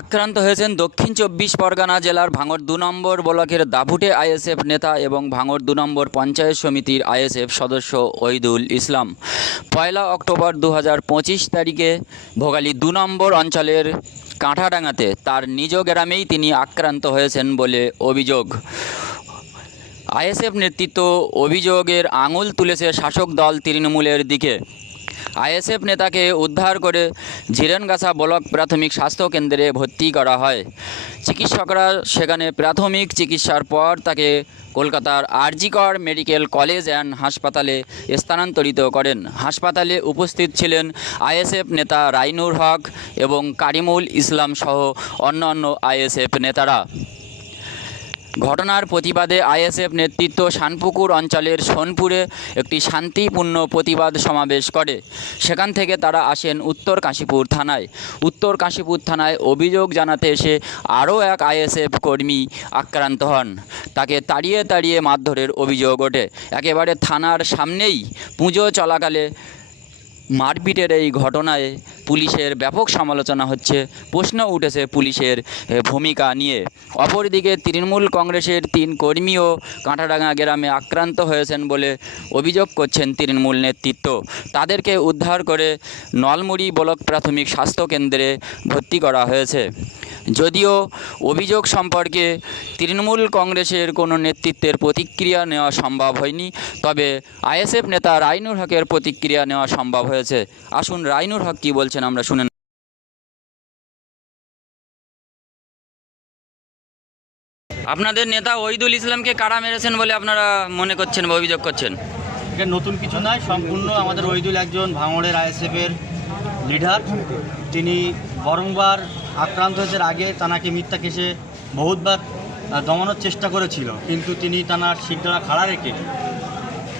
আক্রান্ত হয়েছেন দক্ষিণ চব্বিশ পরগনা জেলার ভাঙড় দু নম্বর ব্লকের দাভুটে আইএসএফ নেতা এবং ভাঙড় দু নম্বর পঞ্চায়েত সমিতির আইএসএফ সদস্য ওইদুল ইসলাম। পয়লা অক্টোবর দু হাজার পঁচিশ তারিখে ভোগালী দু নম্বর অঞ্চলের কাঁঠাডাঙ্গাতে তার নিজ গ্রামেই তিনি আক্রান্ত হয়েছেন বলে অভিযোগ। আইএসএফ নেতৃত্ব অভিযোগের আঙুল তুলেছে শাসক দল তৃণমূলের দিকে। আইএসএফ নেতাকে উদ্ধার করে ঝিরেনগাছা ব্লক প্রাথমিক স্বাস্থ্য কেন্দ্রে ভর্তি করা হয়। চিকিৎসকরা সেখানে প্রাথমিক চিকিৎসার পর তাকে কলকাতার আরজিকর মেডিকেল কলেজ অ্যান্ড হাসপাতালে স্থানান্তরিত করেন। হাসপাতালে উপস্থিত ছিলেন আইএসএফ নেতা রাইনুর হক এবং কারিমুল ইসলাম সহ অন্যান্য আইএসএফ নেতারা। ঘটনার প্রতিবাদে আইএসএফ নেতৃত্ব শানপুকুর অঞ্চলের সোনপুরে একটি শান্তিপূর্ণ প্রতিবাদ সমাবেশ করে। সেখান থেকে তারা আসেন উত্তর কাশীপুর থানায়। উত্তর কাশীপুর থানায় অভিযোগ জানাতে এসে আরও এক আইএসএফ কর্মী আক্রান্ত হন। তাকে তাড়িয়ে তাড়িয়ে মারধরের অভিযোগ ওঠে। একেবারে থানার সামনেই পুজো চলাকালে মারপিটের এই ঘটনায় পুলিশের ব্যাপক সমালোচনা হচ্ছে, প্রশ্ন উঠেছে পুলিশের ভূমিকা নিয়ে। অপরদিকে তৃণমূল কংগ্রেসের তিন কর্মীও কাঁটাডাঙ্গা গ্রামে আক্রান্ত হয়েছেন বলে অভিযোগ করছেন তৃণমূল নেতৃত্ব। তাদেরকে উদ্ধার করে নলমুড়ি ব্লক প্রাথমিক স্বাস্থ্য কেন্দ্রে ভর্তি করা হয়েছে। যদিও অভিযোগ সম্পর্কে তৃণমূল কংগ্রেসের কোনো নেতৃত্বের প্রতিক্রিয়া নেওয়া সম্ভব হয়নি, তবে আইএসএফ নেতা রাইনুর হকের প্রতিক্রিয়া নেওয়া সম্ভব হয়েছে। আসুন রাইনুর হক কী বলছেন আমরা শুনে আপনাদের নেতা ওইদুল ইসলামকে কারা মেরেছেন বলে আপনারা মনে করছেন বা অভিযোগ করছেন? এটা নতুন কিছু নয়, সম্পূর্ণ আমাদের ওইদুল একজন ভাঙড়ের আইএসএফের লিডার। তিনি বরংবার আক্রান্ত হয়েছে আগে, তানাকে মিথ্যা কেসে বহুতবার দমানোর চেষ্টা করেছিল। কিন্তু তিনি তানার শিকদারা খাড়া রেখে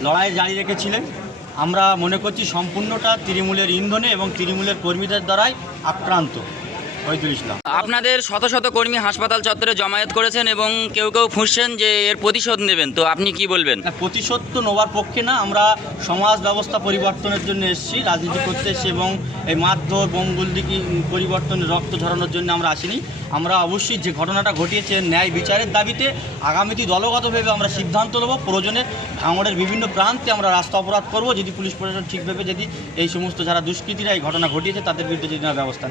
লড়াই জারি রেখেছিলেন। আমরা মনে করছি সম্পূর্ণটা তৃণমূলের ইন্ধনে এবং তৃণমূলের কর্মীদের দ্বারাই আক্রান্ত। ওইদুল ইসলাম আপনাদের শত শত কর্মী হাসপাতাল চত্বরে জমায়েত করেছেন এবং কেউ কেউ ফুঁসছেন যে এর প্রতিশোধ নেবেন তো আপনি কি বলবেন? প্রতিশোধ তো নেওয়ার পক্ষে না আমরা সমাজ ব্যবস্থা পরিবর্তনের জন্য এসেছি রাজনীতি করতে এসেছি এবং এই মারধর বঙ্গুলদিকে পরিবর্তনের রক্ত ঝরানোর জন্য আমরা আসিনি। আমরা অবশ্যই যে ঘটনাটা ঘটিয়েছে ন্যায় বিচারের দাবিতে আগামীতে দলগতভাবে আমরা সিদ্ধান্ত নেব প্রয়োজনে ভাঙড়ের বিভিন্ন প্রান্তে আমরা রাস্তা অপরাধ করব যদি পুলিশ প্রশাসন ঠিকভাবে যদি এই সমস্ত যারা দুষ্কৃতীরা এই ঘটনা ঘটিয়েছে তাদের বিরুদ্ধে যদি না ব্যবস্থা